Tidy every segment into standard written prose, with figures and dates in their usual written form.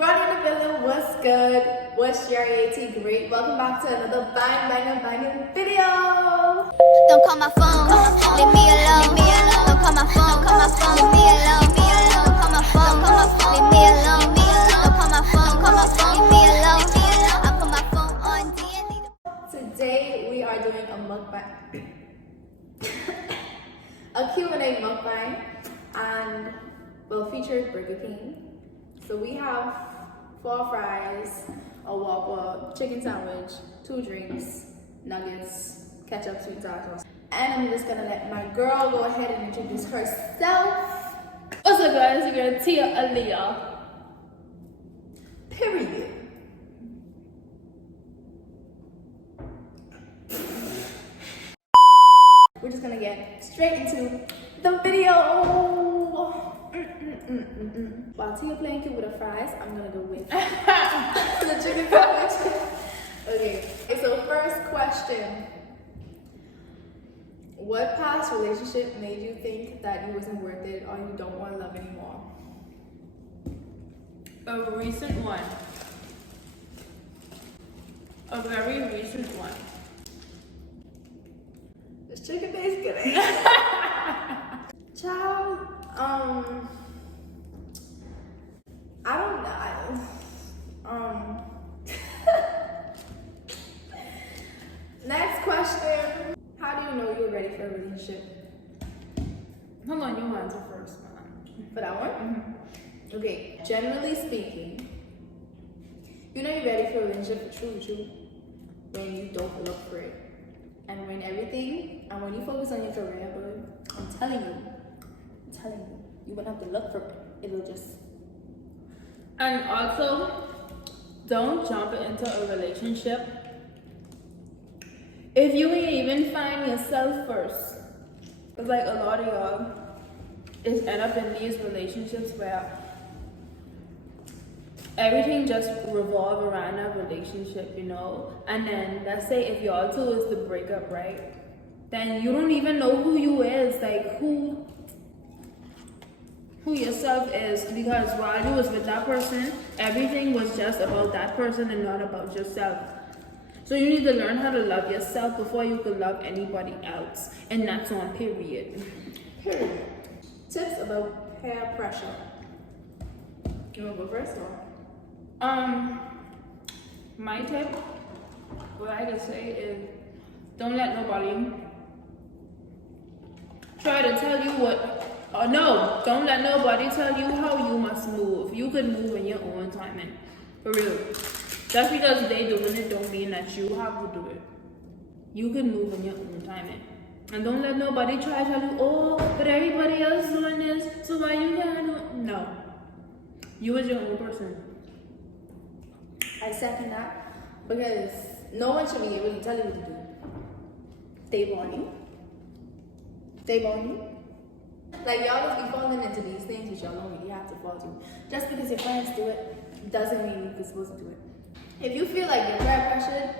Ronnie in the building, what's good? What's your AT great? Welcome back to another banging video. Don't call my phone, leave me alone. Don't call my phone, leave me alone. Don't call my phone, leave me alone. Don't call my phone, leave me alone. I put my phone on D&D. Today we are doing a mukbang, a Q&A mukbang, and we'll feature Burger King. So we have 4 fries, a Whopper, chicken sandwich, 2 drinks, nuggets, ketchup, sweet sour sauce. And I'm just gonna let my girl go ahead and introduce herself. What's up, guys? You're gonna Tia Aliyah. Period. We're just gonna get straight into the video. While Tia playing cute with the fries, I'm gonna go with the chicken sandwich. Okay, so first question. What past relationship made you think that you wasn't worth it or you don't want love anymore? A recent one. A very recent one. This chicken tastes good. Child, I don't know. Next question. How do you know you're ready for a relationship? Hold on, you answer first, man. For that one? Mm-hmm. Okay, generally speaking, you know you're ready for a relationship for true when you don't look for it. And when you focus on your career, bro, I'm telling you, you won't have to look for it. It'll just. And also, don't jump into a relationship if you ain't even find yourself first. It's like a lot of y'all is end up in these relationships where everything just revolve around that relationship, you know? And then let's say if y'all two is the breakup, right? Then you don't even know who you is, like who yourself is, because while you was with that person, everything was just about that person and not about yourself. So you need to learn how to love yourself before you can love anybody else. And that's on period. Period. Tips about peer pressure. You wanna go first or? My tip, what I can say is, don't let nobody try to tell you don't let nobody tell you how you must move. You can move in your own timing. For real. Just because they doing it don't mean that you have to do it. You can move in your own timing. And don't let nobody try to tell you, oh, but everybody else doing this, so why you can't do it? No. You is your own person. I second that because no one should be able to tell you what to do. They born you. Like y'all just be falling into these things which y'all don't really have to fall to. Just because your friends do it doesn't mean you're supposed to do it. If you feel like you're peer pressured,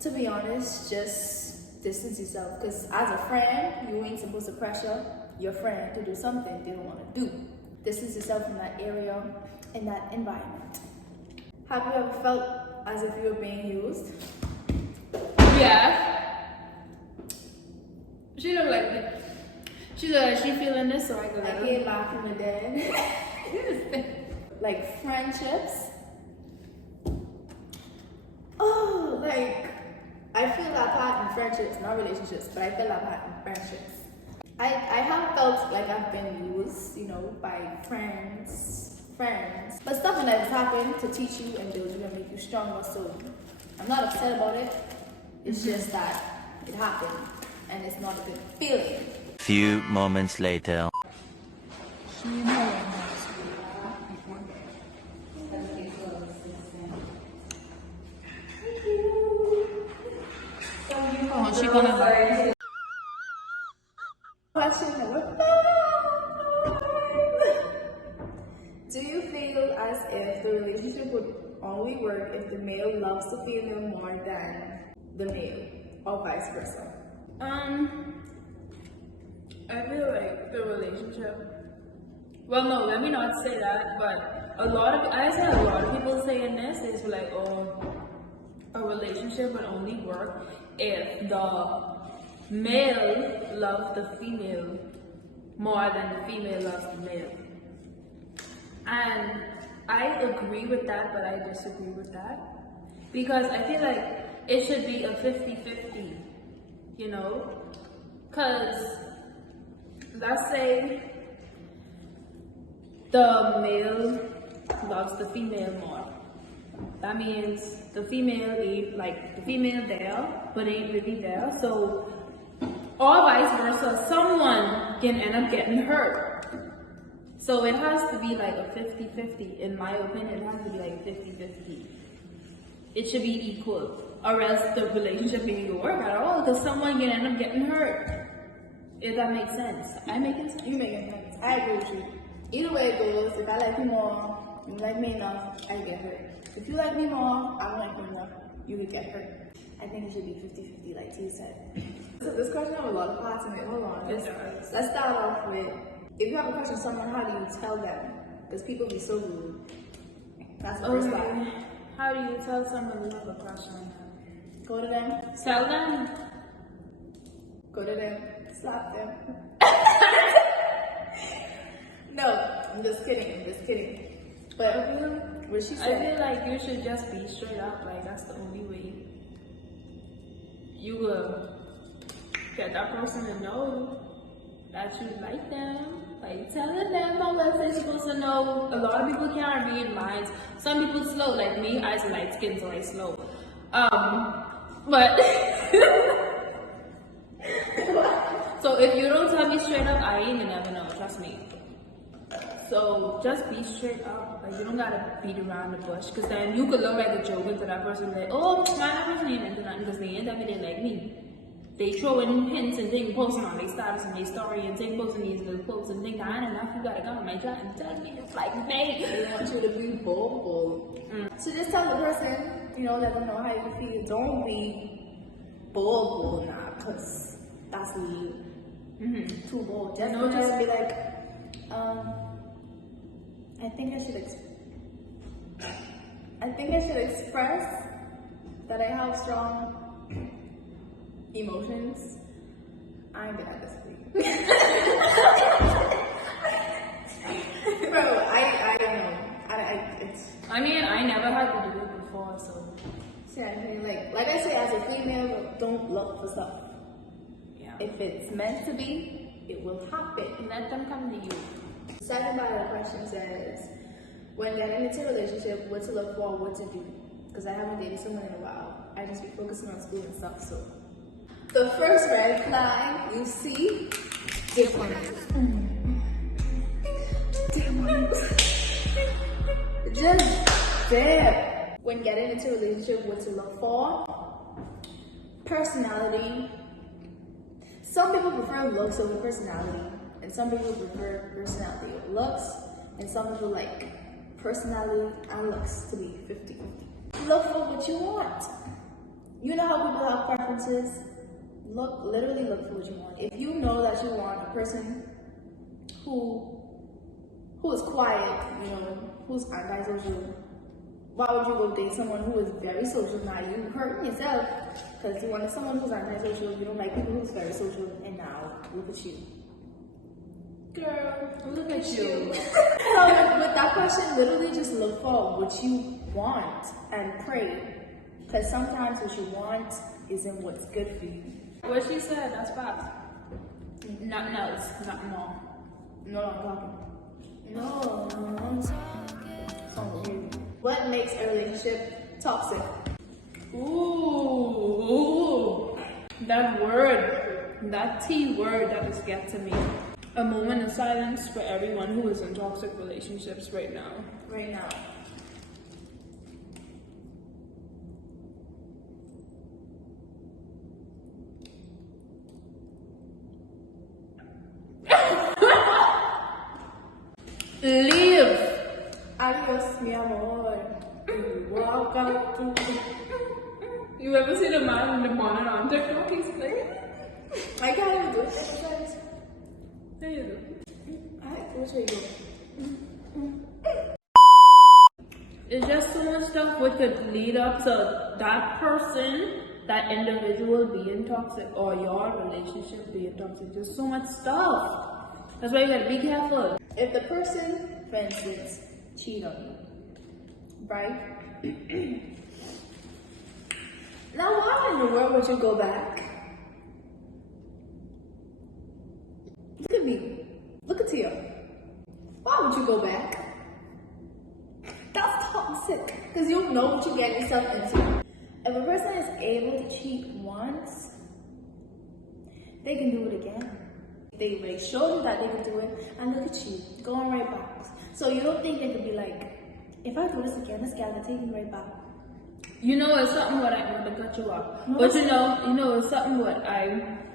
to be honest, just distance yourself. Because as a friend, you ain't supposed to pressure your friend to do something they don't want to do. Distance yourself from that area, in that environment. Have you ever felt as if you were being used? Yeah. She look like she feeling this, so I go. I came back from the dead. Like friendships. Oh, like I feel that part in friendships, not relationships, but I feel that part in friendships. I have felt like I've been used, you know, by friends. But stuff like that has happened to teach you and build you and make you stronger. So I'm not upset about it. It's just that it happened and it's not a good feeling. Few moments later. Oh, she gonna buy. Question number 5. Do you feel as if the relationship would only work if the male loves the female more than the male, or vice versa? I feel like the relationship. Well, no, let me not say that. But a lot of people people saying this is like, oh, a relationship would only work if the male loves the female more than the female loves the male. And I agree with that, but I disagree with that. Because I feel like it should be a 50-50, you know? Because let's say the male loves the female more. That means the female ain't like the female there, but ain't really there. So, or vice versa, someone can end up getting hurt. So it has to be like a 50-50. In my opinion, it has to be like 50-50. It should be equal, or else the relationship ain't gonna work at all, because someone can end up getting hurt. If that makes sense. I'm making sense. You making sense. I agree with you. Either way it goes, if I like you more, you like me enough, I get hurt. If you like me more, I don't like you enough, you would get hurt. I think it should be 50-50, like T said. So this question has a lot of parts in it. Hold on. Let's start off with, if you have a crush on someone, how do you tell them? Because people be so rude. That's the first part. How do you tell someone you have a crush on them? Go to them. Tell them. Go to them. Slap them. No, I'm just kidding. But what she said. I feel like you should just be straight up. Like, that's the only way you will get that person to know that you like them. Like, telling them how well they're supposed to know. A lot of people can't read minds. Some people slow, like me. I was light skin, so I slow. But so if you don't tell me straight up, I ain't gonna never know. Trust me. So just be straight up. Like, you don't gotta beat around the bush, because then you could look like a joke to that person. Like, oh, that person ain't into nothing because they ain't that they like me. They throw in hints and things, posting on their status and their story and things, posting these little quotes and think I ain't enough. You gotta come on my chat and tell me it's like me. They want you to be bold. So just tell the person, you know, let them know how you feel. Don't be bold now, because that's too bold. Just be like, I think I should express that I have strong emotions. I ain't good at this week. Bro, I don't know. I mean, I never had to do it before, so. Yeah, like I say, as a female, don't look for stuff. Yeah. If it's meant to be, it will happen. Let them come to you. The second part of the question says, when getting into a relationship, what to look for, what to do. Because I haven't dated someone in a while. I just be focusing on school and stuff, so. The first red flag you see, different. Just there. When getting into a relationship, what to look for. Personality. Some people prefer looks over personality. And some people prefer personality over looks. And some people like personality and looks to be 50-50. Look for what you want. You know how people have preferences? Literally look for what you want. If you know that you want a person who is quiet, you know, who's antisocial, why would you go date someone who is very social? Now you hurt yourself because you wanted someone who's antisocial. You don't like people who's very social, and now look at you. Girl, look at you. So with that question, literally just look for what you want and pray. Because sometimes what you want isn't what's good for you. What she said, that's facts. Nothing else, nothing more. No, I'm talking. No. What makes a relationship toxic? Ooh, that word, that T word that just gets to me. A moment of silence for everyone who is in toxic relationships right now. Right now. Leave. Adios, mi amor. Walk out to. You ever see the man in the morning on TikTok? He's like, I can't even do it. there you go. Alright, which way you go? It's just so much stuff which could lead up to that person, that individual being toxic, or your relationship being toxic. Just so much stuff. That's why you gotta be careful. If the person, for instance, cheat on you, right? Now why in the world would you go back? Look at me. Look at Tia. Why would you go back? That's toxic. Because you know what you get yourself into. If a person is able to cheat once, they can do it again. They showed you that they can do it, and look at you, going right back. So you don't think they could be like, if I do this again, this guy will take me right back. You know, it's something what I want to cut you off. No, But you know, it's something what I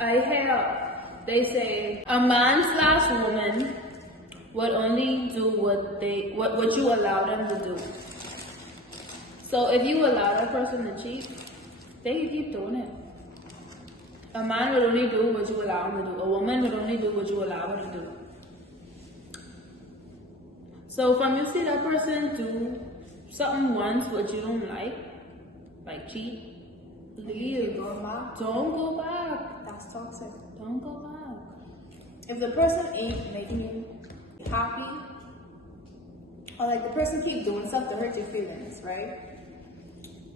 hear. They say a man/woman would only do what you allow them to do. So if you allow that person to cheat, they can keep doing it. A man would only do what you allow him to do. A woman would only do what you allow her to do. So from you see that person do something once what you don't like cheat, leave. Going back. Don't go back. That's toxic. Don't go back. If the person ain't making you happy, or like the person keep doing stuff to hurt your feelings, right?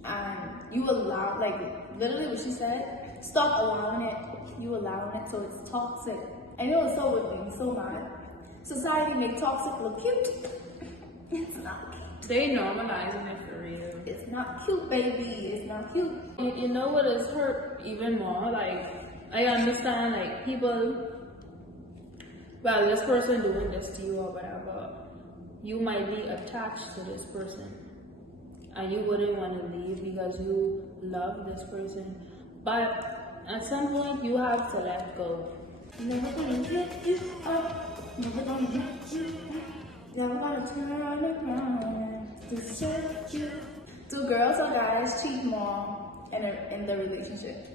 And you allow, like literally what she said, stop allowing it. You allowing it, so it's toxic. I know it's so would make me so mad. Society make toxic look cute. It's not cute. They normalizing it for real. It's not cute, baby. It's not cute. You know what is hurt even more? Like, I understand, like, people, well, this person doing this to you or whatever, you might be attached to this person and you wouldn't want to leave because you love this person. But at some point, you have to let go. Never gonna let you up. Never gonna let you up. Never gonna turn around to set you. Do girls or guys cheat more in the relationship?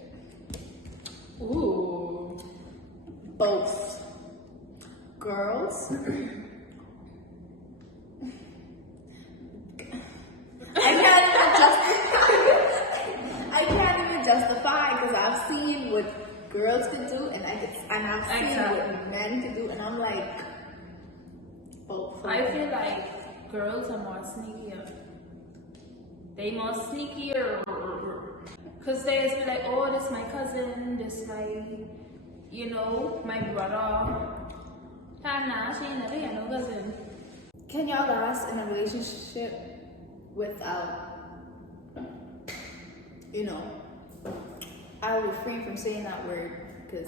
Ooh. Both. Girls. I can't even justify because I've seen what girls can do and I've seen what men can do, and I'm like, both. I feel like girls are more sneakier. They more sneakier. Because they just be like, oh, this my cousin, this my, you know, my brother. Nah, she ain't never had no cousin. Can y'all last in a relationship without, you know, I would refrain from saying that word because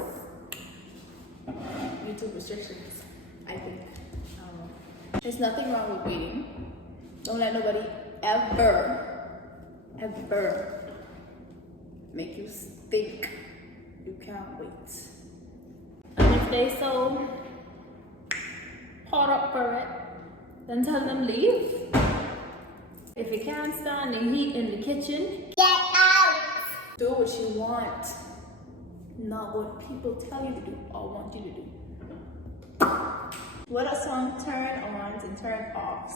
YouTube restrictions, I think. There's nothing wrong with waiting. Don't let nobody ever make you think you can't wait. And if they so hot up for it, then tell them leave. If you can't stand the heat in the kitchen, Get out! Do what you want, not what people tell you to do or want you to do. What are some turn-ons and turn-offs?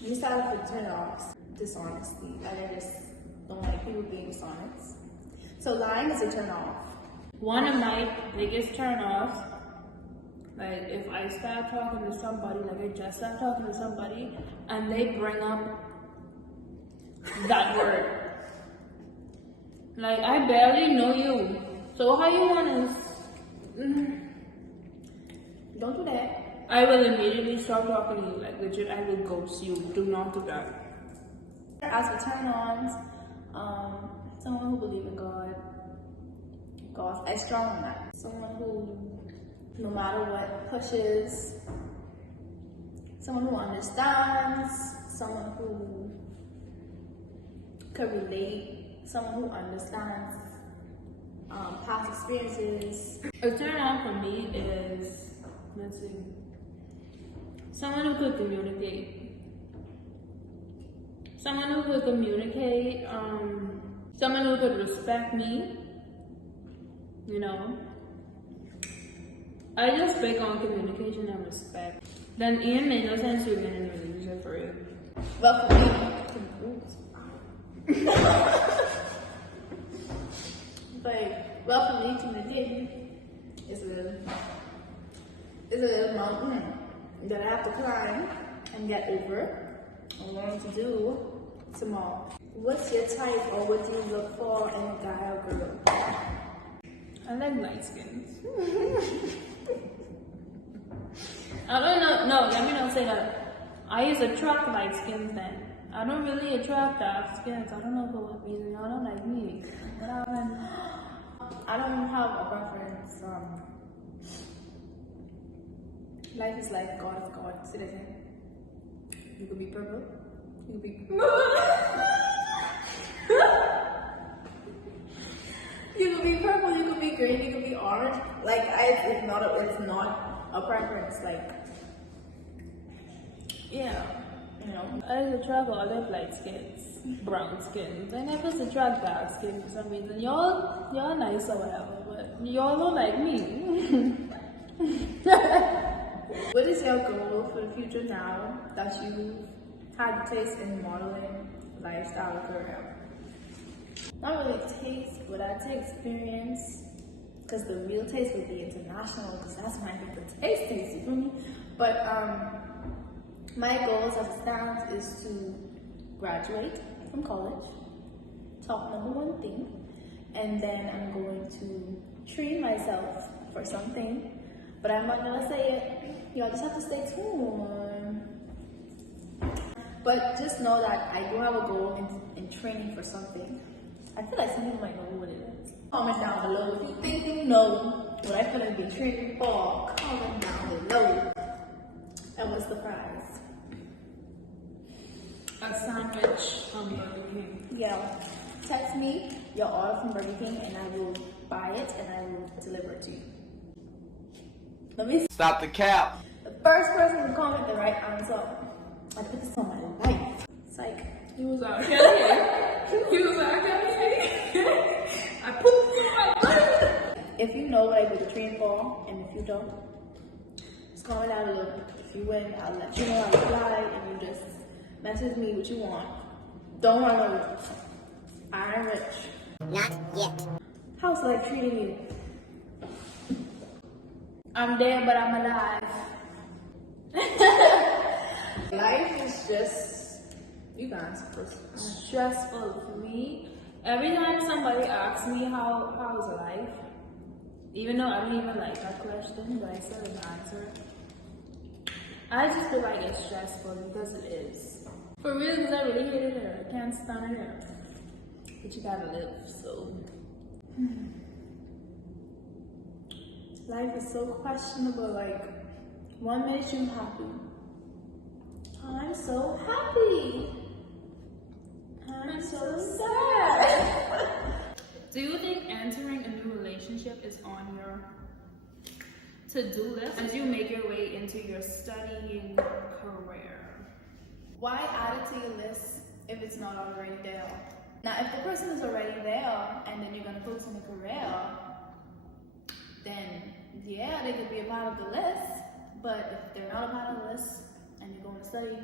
You start with turn-offs. Dishonesty. I just don't like people being dishonest. So lying is a turn-off. one of my biggest turn-offs, like if I start talking to somebody, like I just start talking to somebody, and they bring up that word. Like, I barely know you, so how you want to... Don't do that. I will immediately stop talking to you, like legit, I will ghost you. Do not do that. As for turn-ons, someone who believes in God, I strong on that. Someone who, no matter what, pushes. Someone who understands. Someone who can relate. Someone who understands past experiences. A turn on for me is, let's see, someone who could communicate. Someone who could communicate, someone who could respect me, you know. I just big on communication and respect. then Ian made no sense to have been in a relationship for real. Well, for me, to begin is a little mountain that I have to climb and get over. I'm going to do tomorrow. What's your type, or what do you look for in a guy or girl? I like light skins. I don't know. No, let me not say that. I used to attract light skins then. I don't really attract dark skins. I don't know for what reason. Y'all don't like me. But I don't have a preference. Life is life, God is God. See that thing? You could be purple. You could be you could be purple. You could be green. You could be orange. Like it's not a preference. Like yeah. you know. I used to attract olive light skins, brown skins. I never used to attract dark skins for some reason. Y'all nice or whatever, but y'all don't like me. What is your goal for the future now that you had the taste in modeling, lifestyle, career? Not really taste, but I'd say experience, because the real taste would be international, because that's my favorite taste, you feel me? But my goals as it stands is to graduate from college, top number one thing, and then I'm going to train myself for something, but I'm not gonna say it. Y'all just have to stay tuned. But just know that I do have a goal in training for something. I feel like some people might know what it is. Comment down below if you think you know what I feel like be training for. Comment down below. And what's the prize? A sandwich from Burger King. Yeah. Text me your order from Burger King and I will buy it and I will deliver it to you. Let me Stop the cap. The first person to comment the right answer, I put this on my life. It's like, He was out here. He was out here. I put it on my life. if you know what I did the train for, and if you don't, just comment down below. If you win, I'll let you know. I'll reply, and you just message me what you want. Don't want to know. I'm rich. Not yet. How's life treating you? I'm dead, but I'm alive. Life is just, you guys, Stressful for me. Every time somebody asks me how's life, even though I don't even like that question, but I still didn't answer it. I just feel like it's stressful because it is. For real, because I really hate it here. I can't stand it here. But you gotta live, so. life is so questionable. Like, what makes you happy? I'm so happy. I'm so sad. Do you think entering a new relationship is on your to-do list as you make your way into your studying career? Why add it to your list if it's not already there? Now, if the person is already there and then you're going to focus on the career, then yeah, they could be a part of the list. But if they're not a part of the list and you're going to study,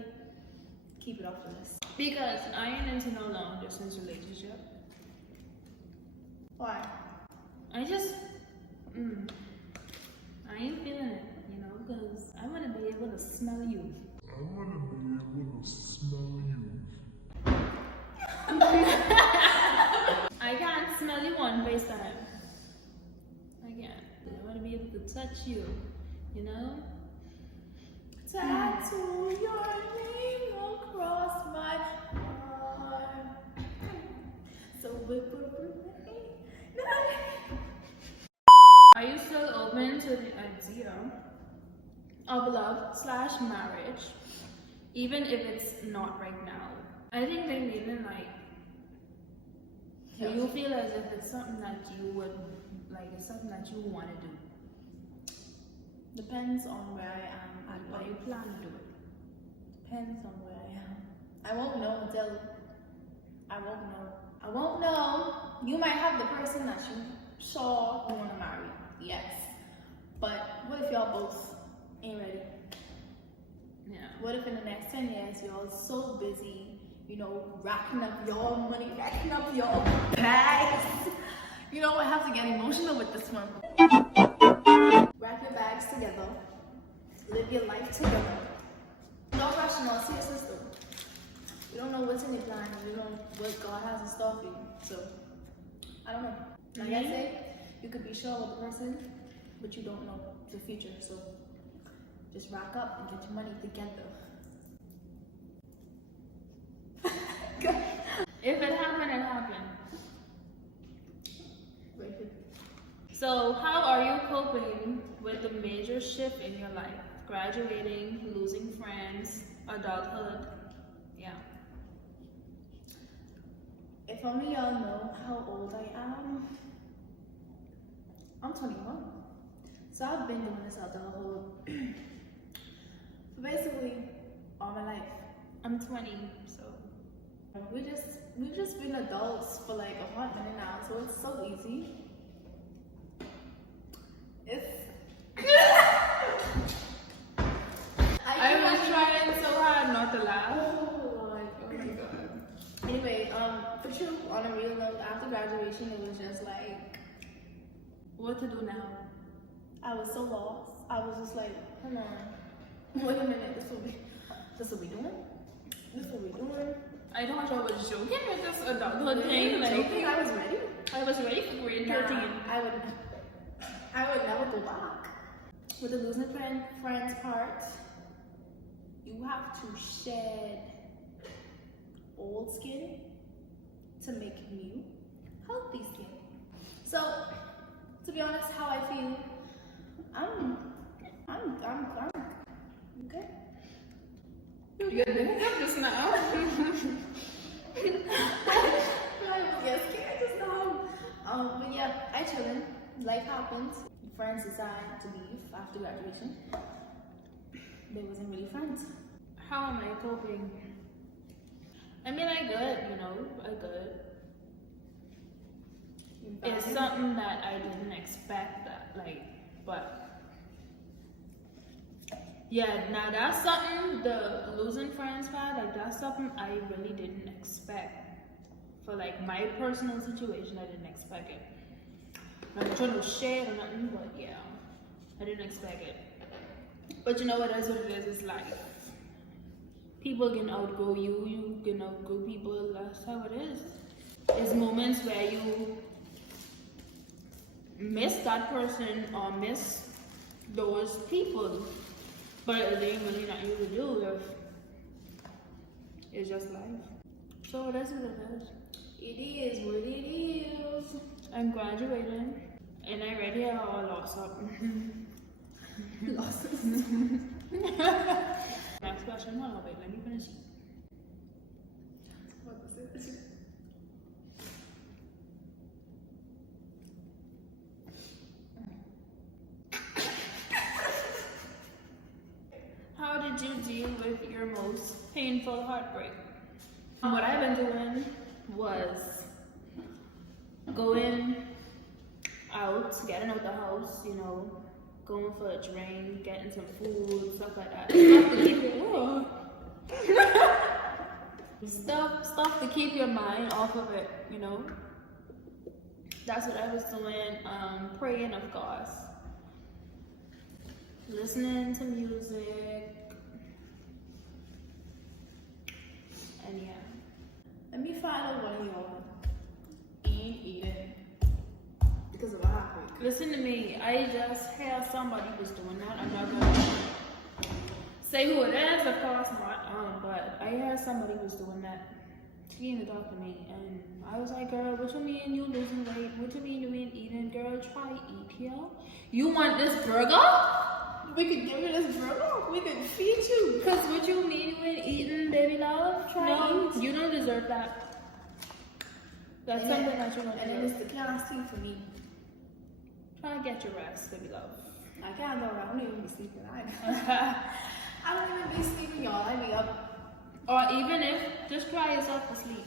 keep it off the list. Because I ain't into no long distance relationship. Why? I just, I ain't feeling it, you know, because I want to be able to smell you. I can't smell you on FaceTime. I can't. I want to be able to touch you, you know? Tattoo your name across my heart. So Are you still open to the idea of love/marriage, even if it's not right now? I think they mean it like, do you feel as if it's something that you would, like it's something that you want to do? depends on where I am and What you plan to do it? depends on where I am. I won't know until I won't know. You might have the person that you saw you want to marry, yes. But what if y'all both ain't ready? What if in the next 10 years y'all so busy, you know, racking up your money, racking up your bags? You know, I have to get emotional with this one. Rack your bags together. Live your life together. No rush, no seriousness though. You don't know what's in your plan. You don't know what God has in store for you. So, I don't know. Like I say, you could be sure of the person, but you don't know the future. So, just rack up and get your money together. If it happened, it happened. So, how are you coping with the major shift in your life? Graduating, losing friends, adulthood. Yeah. If only y'all know how old I am. I'm 21. So I've been doing this adulthood for basically all my life. I'm 20, so. We've just been adults for like a hot minute now, so it's so easy. I was trying so hard not to laugh. Oh my god. Anyway, for true, on a real note, after graduation, it was just like, What to do now? I was so lost. I was just like, hold on, wait a minute, this what we doing? This what we doing? I thought I was joking with this adulthood thing. Like, I was ready. I was ready for grade 13. I would never go back. With the losing friends part, you have to shed old skin to make new, healthy skin. So, to be honest, how I feel, I'm okay. You're doing it just now. Yes, scared just now. But yeah, I chillin'. Life happens. Friends decide to leave after graduation. They wasn't really friends. How am I coping? I mean, I good, you know, I good. It's something that I didn't expect that, like, but yeah, now that's something, the losing friends part, like that's something I really didn't expect. For like my personal situation, I didn't expect it. I'm not trying to share or nothing, but yeah, I didn't expect it. But you know what it is, it's life. People can outgrow you, you can outgrow people, that's how it is. There's moments where you miss that person or miss those people, but it ain't really nothing you can do if it's just life. So that's what it is. It is what it is. I'm graduating and I already have all lost up. Losses. Next question, hold on, wait, let me finish. What was it? How did you deal with your most painful heartbreak? What I've been doing was going out, getting out the house, you know, going for a drink, getting some food, stuff like that. Stuff to keep your mind off of it, you know. That's what I was doing. Praying, of course. Listening to music. And yeah. Let me find out one of y'all ain't eating because of a heartbreak. Listen to me. I just heard somebody was doing that. I'm not gonna say who it is, of course not. But I heard somebody was doing that. She came to talk to me, and I was like, "Girl, what you mean you losing weight? What you mean you ain't eating? Girl, try eat here. You want this burger? We could give you this burger. We could feed you. Cause what you mean you ain't eating, baby love? No, you don't deserve that. That's something that you want to And do. then it's the class team for me. Try to get your rest, baby love. I can't know. I don't even be sleeping. I don't even be sleeping, y'all. I be up. Or even if, just try yourself to sleep.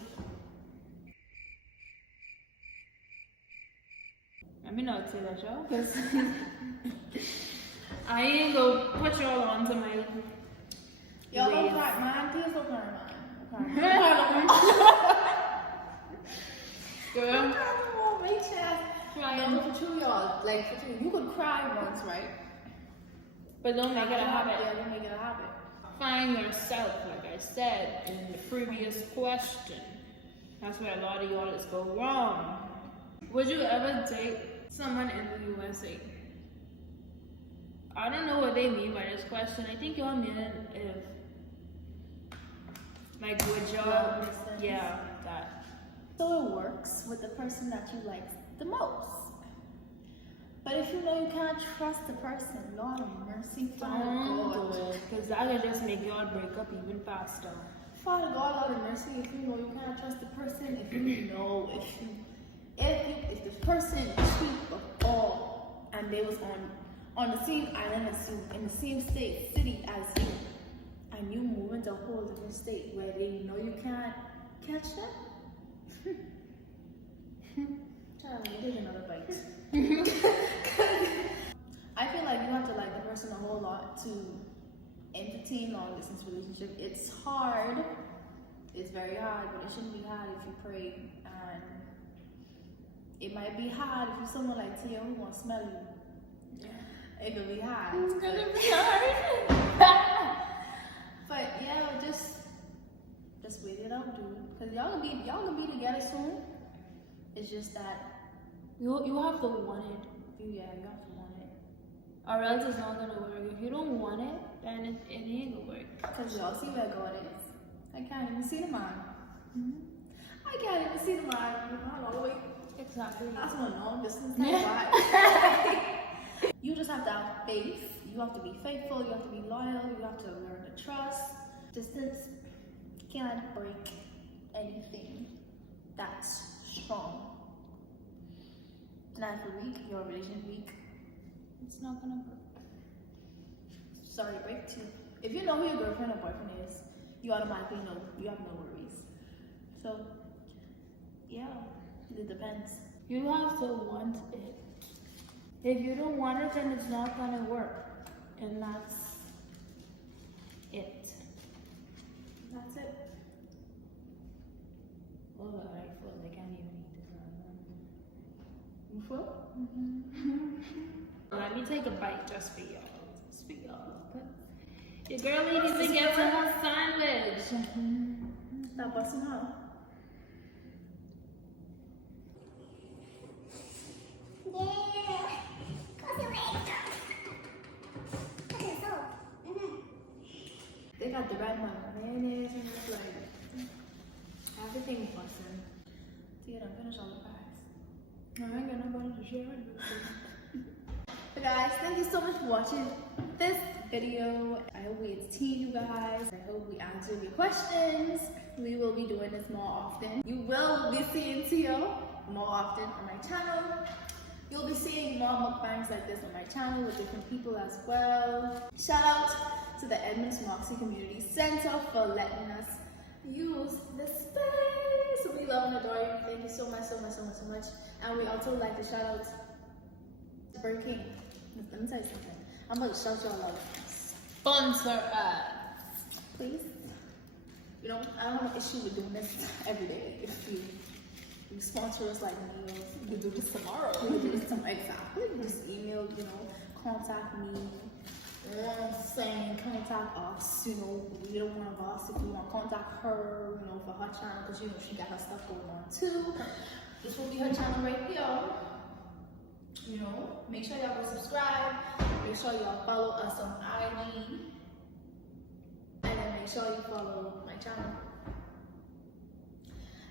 Let me not say that, y'all, because I ain't gonna put y'all on to my Y'all cry, man. Please don't cry, man. Girl. My chest. No, for true, y'all. Like, for true, you could cry once, right? But don't make it a habit. Yeah, don't make it a habit. Find yourself, like I said in the previous question. That's where a lot of y'all just go wrong. Would you ever date someone in the USA? I don't know what they mean by this question. I think y'all mean it if, like, would y'all, yeah, that. So it works with the person that you like the most. But if you know you can't trust the person, Lord have mercy, Father Don't God. do it, because that could just make y'all break up even faster. Father God, Lord have mercy, if you know you can't trust the person, if you know, if the person cheat of all, and they was on the same island as you, in the same city as you, and you move into a whole different state where they know you can't catch them. Child, you take another bite. I feel like you have to like the person a whole lot to entertain long distance relationship. It's hard. It's very hard, but it shouldn't be hard if you pray. And it might be hard if you're someone like Tia who won't smell you. It could be hard. It's gonna be hard. But yeah, just wait it out, dude. Cause y'all gonna be together soon. It's just that You have to want it. you have to want it. Or else it's not gonna work. If you don't want it, then it ain't gonna work. Cause y'all see where God is. I can't even see the man. I can't even see the man. All the way. Exactly. That's one long distance. You just have to have faith. You have to be faithful. You have to be loyal. You have to learn to trust. Distance can't break anything that's strong. Not if you're weak, your relationship weak. It's not gonna work. Sorry, break two. If you know who your girlfriend or boyfriend is, you automatically know. You have no worries. So, yeah, it depends. You have to want it. If you don't want it, then it's not gonna work. And that's it. That's it. Oh, I feel like I can't even eat this one. You full? Let me take a bite just for y'all. Just for y'all. Your girl needs to get to her sandwich. Stop busting out. They got the right amount of mayonnaise and just like everything busting. See, I'm finished all the fries. I ain't got nobody to share it with. But guys, thank you so much for watching this video. I hope we entertained you guys. I hope we answered your questions. We will be doing this more often. You will be seeing Tia more often on my channel. You'll be seeing more mukbangs like this on my channel with different people as well. Shout out to the Edmonds Moxie Community Center for letting us use this space. We love and adore you. Thank you so much, so much, so much, so much. And we also like to shout out to Burger King. Let me tell you something. I'm gonna shout y'all out. Sponsor us. Please. You know, I don't have an issue with doing this every day. If you sponsor us like meals, we can do this tomorrow. We can do this tomorrow. Exactly. Just email, you know, contact me. Saying contact us, you know, either one of us. If you want to contact her, you know, for her channel, because you know she got her stuff going on too. This will be her channel right here. You know, make sure y'all go subscribe. Make sure y'all follow us on IG. And then make sure you follow my channel.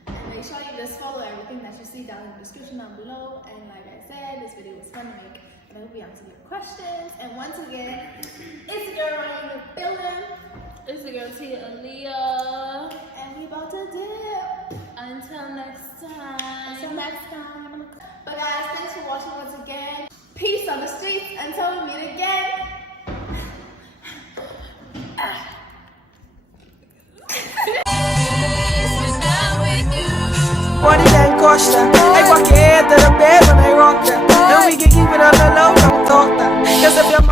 And make sure you just follow everything that you see down in the description down below. And like I said, this video was fun to make. And I hope we answered your questions. And once again, it's the girl running the building. It's the girl Tia Aliyah. And we about to dip. Until next time. Until next time. But guys, thanks for watching once again. Peace on the streets until we meet again. Money then cost them. Hey, fuck your head to the bed when they rock them. Then we can keep it on the low, don't talk that. Cause if you're